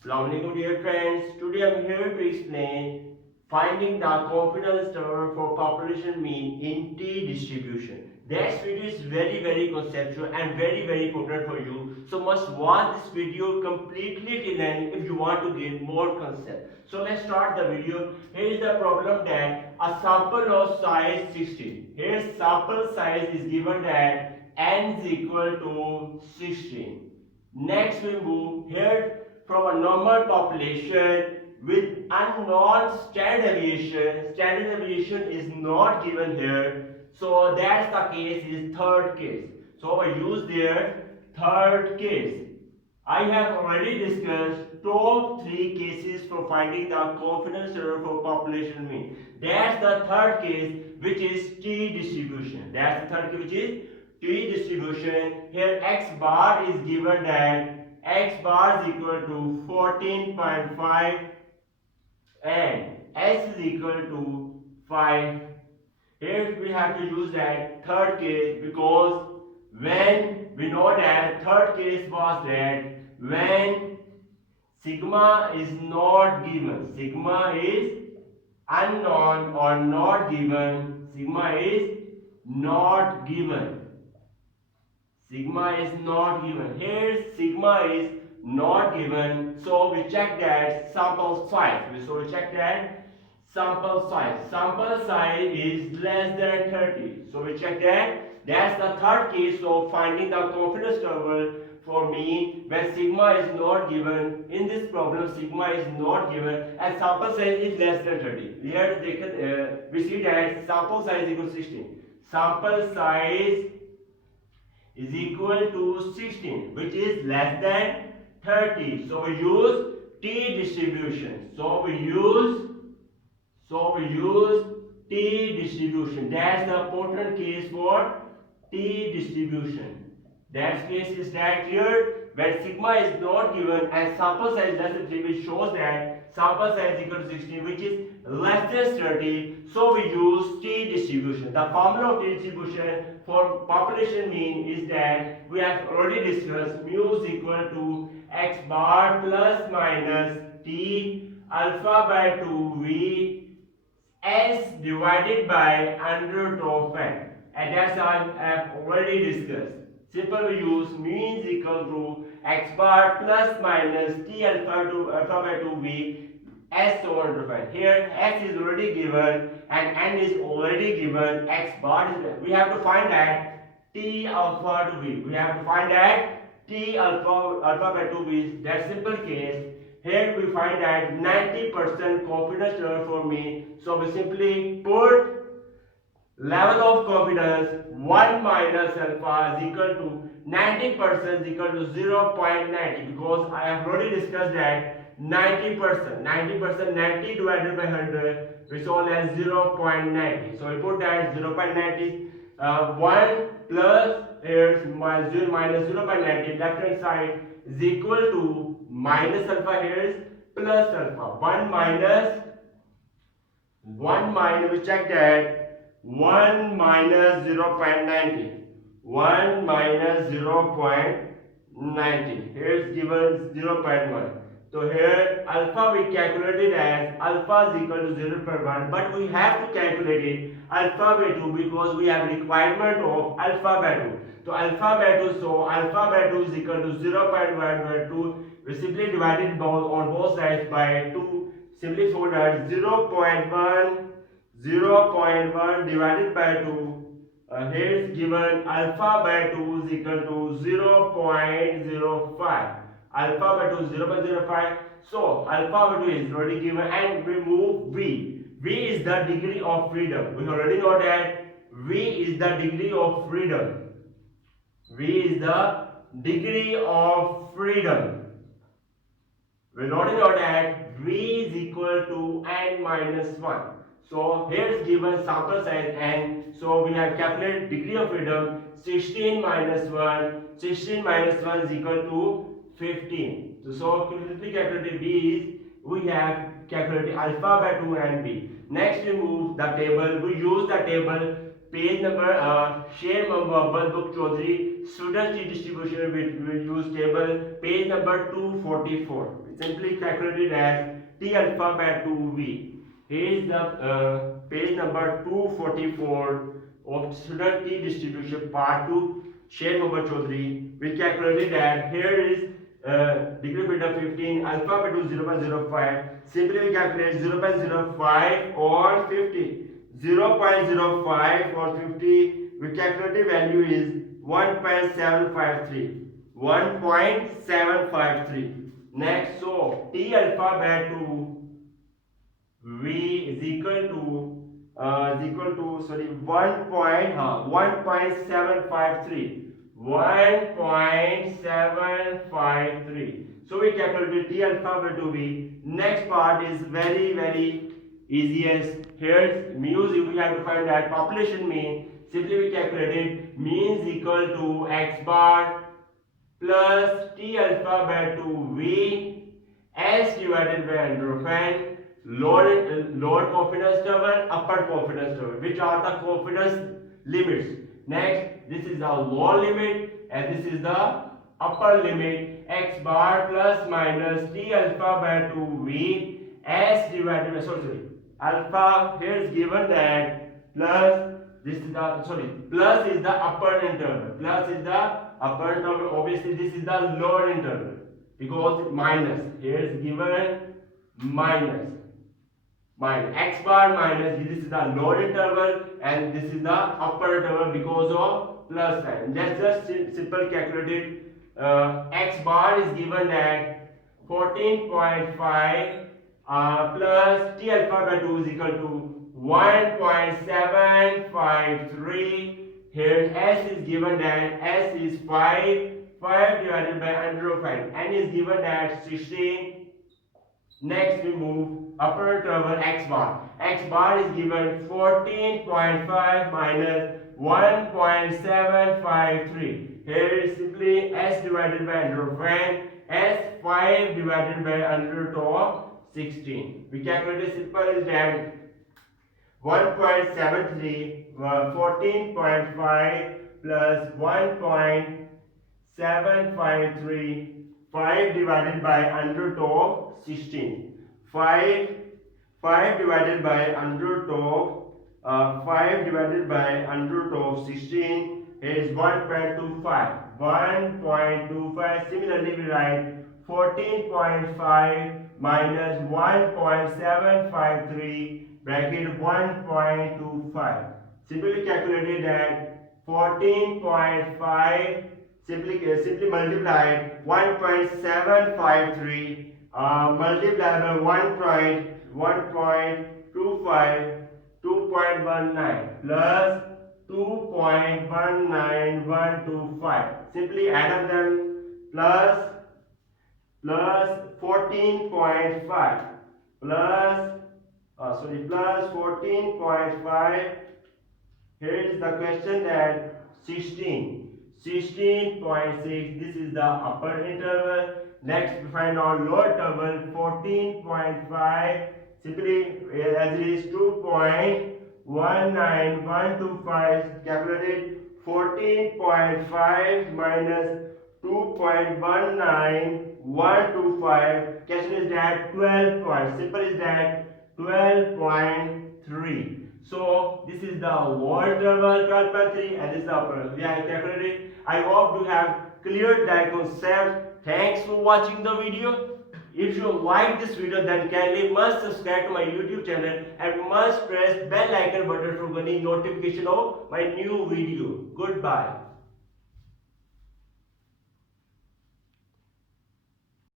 Assalamualaikum dear friends. Today I'm here to explain finding the confidence interval for population mean in T distribution. This video is very conceptual and very important for you. So must watch this video completely till end if you want to gain more concept. So let's start the video. Here is the problem that a sample of size 16. Here sample size is given that n is equal to 16. Next we move here from a normal population with unknown standard deviation. Standard deviation is not given here. So that's the case is third case. So I use there third case. I have already discussed top 3 cases for finding the confidence interval for population mean. That's the third case which is T distribution. That's the third case which is T distribution. Here x bar is given that x bar is equal to 14.5 and s is equal to 5. Here we have to use that third case because when we know that third case was that when sigma is not given, sigma is unknown or not given, sigma is not given. Sigma is not given. Here sigma is not given. So we check that sample size. So we check that sample size. Sample size is less than 30. So we check that. That's the third case of finding the confidence interval for me when sigma is not given. In this problem, sigma is not given and sample size is less than 30. Here we see that sample size is equal to 16. Sample size is equal to 16 which is less than 30. So we use T distribution. So we use T distribution. That's the important case for T distribution. That case is that here when sigma is not given and sample size less than 3 which shows that sample size is equal to 16 which is less than 30. So we use T distribution. The formula of T distribution for population mean is that we have already discussed mu is equal to x bar plus minus T alpha by 2v s divided by under root of n. And that's I have already discussed. Simple we use mu is equal to x bar plus minus T alpha by 2v s over root of n. Here s is already given and n is already given. X bar is we have to find that T alpha to v. We have to find that T alpha by 2v. That simple case. Here we find that 90% confidence interval for me. So we simply put level of confidence 1 minus alpha is equal to 90% is equal to 0.90 because I have already discussed that 90% 90 divided by 100 is all as 0.90. So we put that 0.90 1 plus here minus 0.90 left hand side is equal to minus alpha here is plus alpha 1 minus we check that 1 minus 0.90 1 minus 0.90 here is given 0.1. So here alpha we calculated as alpha is equal to 0.1 but we have to calculate it alpha by 2 because we have requirement of alpha by 2. So alpha by 2 so alpha by 2 is equal to 0.1 by 2. We simply divide it on both sides by 2. Simply so that 0.1 divided by 2 here is given alpha by 2 is equal to 0.05. Alpha by 2 is 0.05. So alpha by 2 is already given and we move v. V is the degree of freedom. We already know that v is the degree of freedom. V is the degree of freedom. We already know that v is equal to n minus 1. So here is given sample size n. So we have calculated degree of freedom 16 minus 1. 16 minus 1 is equal to 15. So quickly calculated v is we have calculated alpha by 2 and b. Next we move the table. We use the table page number, share book Chaudhary, student T distribution will use table, page number 244. Simply calculated as T alpha by 2V. Here is the page number 244 of student T distribution part 2, share number Chaudhary. We calculated that here is degree freedom 15, alpha by 2 0.05. Simply we calculate 0.05 or 50. 0.05 or 50, we calculated value is 1.753. 1.753. Next, so T alpha by 2 V is equal to 1.753. 1.753. So we calculate T alpha by 2V. Next part is very easiest. Here's mu, we have to find that population mean. Simply we calculated mean is equal to x bar plus T alpha by 2V S divided by under of n, lower confidence interval, upper confidence interval, which are the confidence limits. Next, this is the lower limit and this is the upper limit. X bar plus minus T alpha by 2V S divided by alpha. Here is given that plus this is the plus is the upper interval. Plus is the upper interval. Obviously, this is the lower interval because minus. Here is given minus x bar minus, this is the lower interval and this is the upper interval because of plus sign. Let's just simple calculate it. X bar is given at 14.5 plus T alpha by 2 is equal to 1.753. Here S is given that S is 5 divided by under of n. N is given at 16. Next we move upper interval x bar. X bar is given 14.5 minus 1.753. Here is simply S divided by under of n. S 5 divided by under root of 16. We calculate simple is that 1.73 14.5 plus 1.753, 5 divided by under root of 16. 5 divided by under root of 5 divided by under root of 16 is 1.25. 1.25. Similarly, we write 14.5 minus 1.753 bracket 1.25. Simply calculated that 14.5 simply multiplied 1.753 multiplied by 1.25 2.19 plus 2.19125. Simply add up them plus 14.5 plus 14.5. Here is the question that 16.6. This is the upper interval. Next we find our lower interval 14.5. Simply as it is 2.19125. Calculated 14.5 minus 2.19125. Question is that 12 points. Simple is that 12.3. So this is the lower interval 12.3 and this is the upper. We have calculated. I hope you have cleared that concept. Thanks for watching the video. If you like this video, then kindly must subscribe to my YouTube channel and must press bell icon button for getting notification of my new video. Goodbye.